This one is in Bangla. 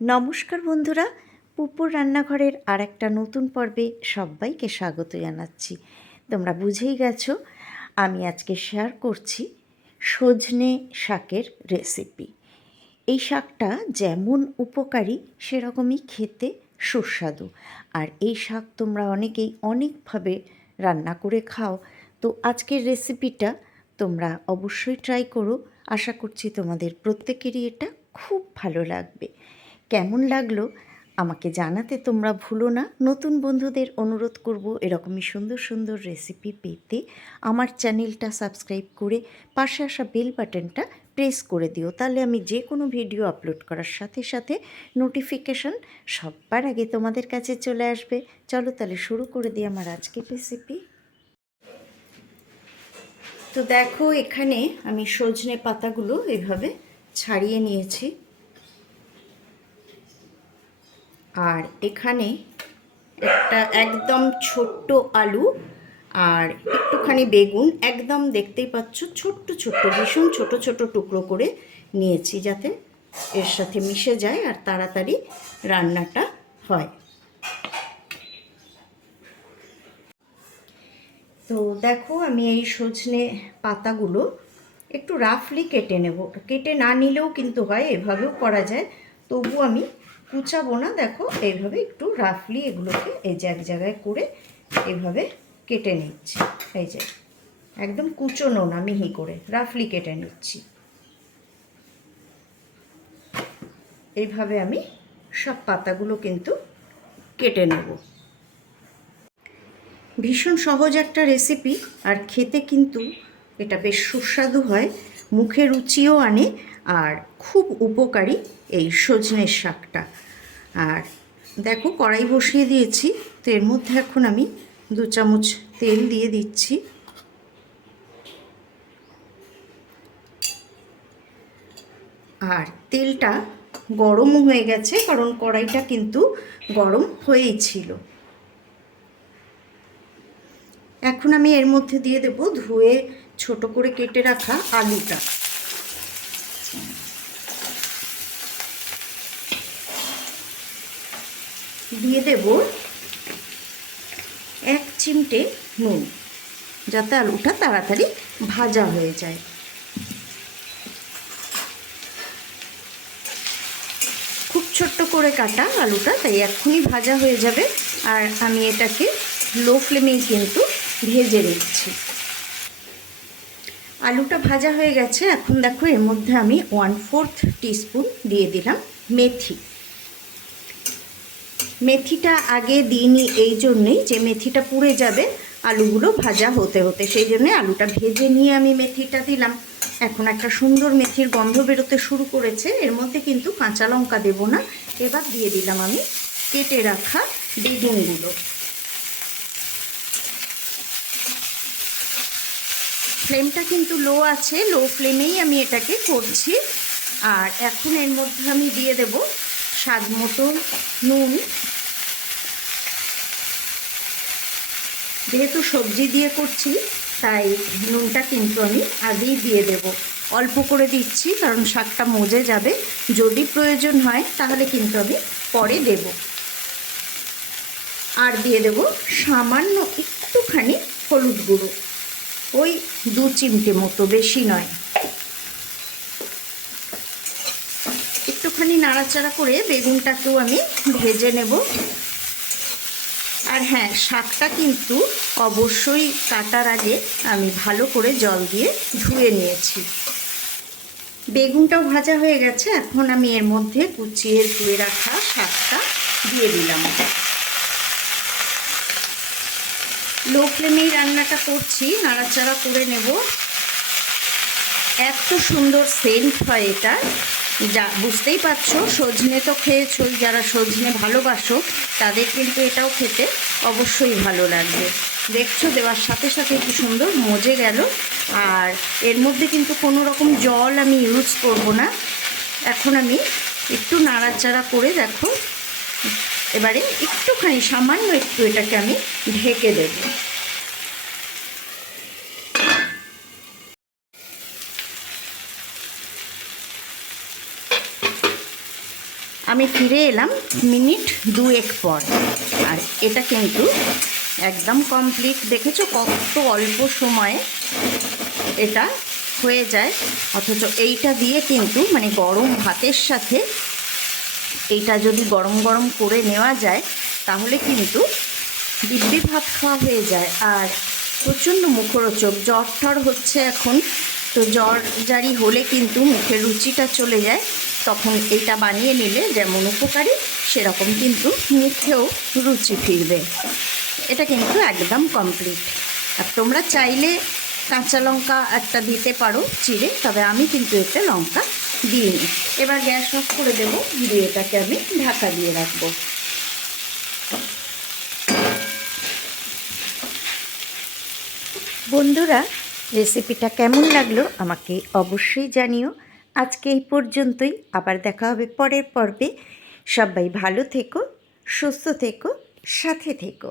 নমস্কার বন্ধুরা, পুপুর রান্নাঘরের আর একটা নতুন পর্বে সবাইকে স্বাগত জানাচ্ছি। তোমরা বুঝেই গেছো, আমি আজকে শেয়ার করছি সজনে শাকের রেসিপি এই শাকটা যেমন উপকারী, সেরকমই খেতে সুস্বাদু। আর এই শাক তোমরা অনেকেই অনেকভাবে রান্না করে খাও, তো আজকের রেসিপিটা তোমরা অবশ্যই ট্রাই করো। আশা করছি তোমাদের প্রত্যেকেরই এটা খুব ভালো লাগবে। কেমন লাগল? আমাকে জানাতে তোমরা ভুলো না। নতুন বন্ধুদের অনুরোধ করব এরকমই সুন্দর সুন্দর রেসিপি পেতে। আমার চ্যানেলটা সাবস্ক্রাইব করে পাশে আসা বেল বাটনটা প্রেস করে দিও। তাহলে আমি যে কোনো ভিডিও আপলোড করার সাথে সাথে নোটিফিকেশন সবার আগে তোমাদের কাছে চলে আসবে। চলো তাহলে শুরু করে দিই আমার আজকের রেসিপি তো দেখো এখানে আমি সজনে পাতাগুলো এভাবে ছাড়িয়ে নিয়েছি। আর এখানে একটা একদম ছোট্ট আলু আর একটুখানি বেগুন একদম দেখতেই পাচ্ছ ছোট্ট ছোট্ট, ভীষণ ছোট ছোট টুকরো করে নিয়েছি যাতে এর সাথে মিশে যায় আর তাড়াতাড়ি রান্নাটা হয়। তো দেখো আমি এই সজনে পাতাগুলো একটু রাফলি কেটে নেব। কেটে না নিলেও কিন্তু হয়, এভাবেও করা যায়। তবু আমি কুচাবো না, দেখো, এইভাবে একটু রাফলি এগুলোকে এই যে এক জায়গায় করে এভাবে কেটে নিচ্ছি। এই যে, একদম কুচোনো না, মিহি করে, রাফলি কেটে নিচ্ছি। এইভাবে আমি সব পাতাগুলো কিন্তু কেটে নেব। ভীষণ সহজ একটা রেসিপি আর খেতে কিন্তু এটা বেশ সুস্বাদু হয়। মুখে রুচিও আনে আর খুব উপকারী এই সজনের শাকটা। আর দেখো কড়াই বসিয়ে দিয়েছি, তো এর মধ্যে এখন আমি দু চামচ তেল দিয়ে দিচ্ছি। আর তেলটা গরমও হয়ে গেছে, কারণ কড়াইটা কিন্তু গরম হয়েই ছিল। এখন আমি এর মধ্যে দিয়ে দেব ধুয়ে ছোট করে কেটে রাখা আলুটা। দিয়ে দেব এক চিমটে নুন, যাতে আলুটা তাড়াতাড়ি ভাজা হয়ে যায়। খুব ছোট্ট করে কাটা আলুটা, তাই এক্ষুনি ভাজা হয়ে যাবে। আর আমি এটাকে লো ফ্লেমেই কিন্তু ভেজে নিচ্ছি। আলুটা ভাজা হয়ে গেছে। এখন দেখো, এর মধ্যে আমি ওয়ান ফোর্থ টিস্পুন দিয়ে দিলাম মেথি। মেথিটা আগে দিইনি এই জন্যেই যে মেথিটা পুড়ে যাবে, আলুগুলো ভাজা হতে হতে। সেই জন্যে আলুটা ভেজে নিয়ে আমি মেথিটা দিলাম। এখন একটা সুন্দর মেথির গন্ধ বেরোতে শুরু করেছে। এর মধ্যে কিন্তু কাঁচা লঙ্কা দেবো না। এবার দিয়ে দিলাম আমি কেটে রাখা বেগুনগুলো। ফ্লেমটা কিন্তু লো আছে, লো ফ্লেমেই আমি এটাকে করছি। আর এখন এর মধ্যে আমি দিয়ে দেব স্বাদ মতো নুন। যেহেতু সবজি দিয়ে করছি, তাই নুনটা কিন্তু আমি আগেই দিয়ে দেব। অল্প করে দিচ্ছি, কারণ শাকটা মজে যাবে। যদি প্রয়োজন হয়, তাহলে কিন্তু আমি পরে দেব। আর দিয়ে দেব সামান্য একটুখানি হলুদ গুঁড়ো। ওই দু চিমটে মতো, বেশি নয়। একটুখানি নাড়াচাড়া করে বেগুনটাকেও আমি ভেজে নেব। আর হ্যাঁ শাকটা কিন্তু অবশ্যই কাটার আগে আমি ভালো করে জল দিয়ে ধুয়ে নিয়েছি। বেগুনটাও ভাজা হয়ে গেছে, এখন আমি এর মধ্যে কুচিয়ে ধুয়ে রাখা শাকটা দিয়ে দিলাম। লো ফ্লেমেই রান্নাটা করছি, নাড়াচাড়া করে নেব। এত সুন্দর সেন্ট হয় এটা। যা, বুঝতেই পারছ, সজনে তো খেয়েছো যারা সজনে ভালোবাসো, তাদের কিন্তু এটাও খেতে অবশ্যই ভালো লাগবে। দেখছ, দেওয়ার সাথে সাথে কি সুন্দর মজে গেল। আর এর মধ্যে কিন্তু কোনো রকম জল আমি ইউজ করব না। এখন আমি একটু নাড়াচাড়া করে দেখো। এবারে একটুখানি সামান্য একটু এটাকে আমি ঢেকে দেব। আমি ফিরে এলাম মিনিট দুয়েক পর। আর এটা কিন্তু একদম কমপ্লিট। দেখেছ কত অল্প সময়ে এটা হয়ে যায়। অথচ এইটা দিয়ে কিন্তু মানে গরম ভাতের সাথে এইটা যদি গরম গরম করে নেওয়া যায়, তাহলে কিন্তু দিব্যি ভাত খাওয়া হয়ে যায়। আর প্রচণ্ড মুখরোচক, জ্বর ঠর হচ্ছে এখন। তো জ্বর জারি হলে কিন্তু মুখের রুচিটা চলে যায়। তখন এটা বানিয়ে নিলে যেমন উপকারী, সেরকম কিন্তু মুখেও রুচি ফিরবে। এটা কিন্তু একদম কমপ্লিট আর তোমরা চাইলে কাঁচা লঙ্কা একটা দিতে পারো চিড়ে, তবে আমি কিন্তু এতে লঙ্কা দিইনি এবার গ্যাস অফ করে দেবো, দিয়ে এটাকে আমি ঢাকা দিয়ে রাখব। বন্ধুরা, রেসিপিটা কেমন লাগল আমাকে অবশ্যই জানিও। আজকে এই পর্যন্তই, আবার দেখা হবে পরের পর্বে। সবাই ভালো থেকো, সুস্থ থেকো, সাথে থেকো।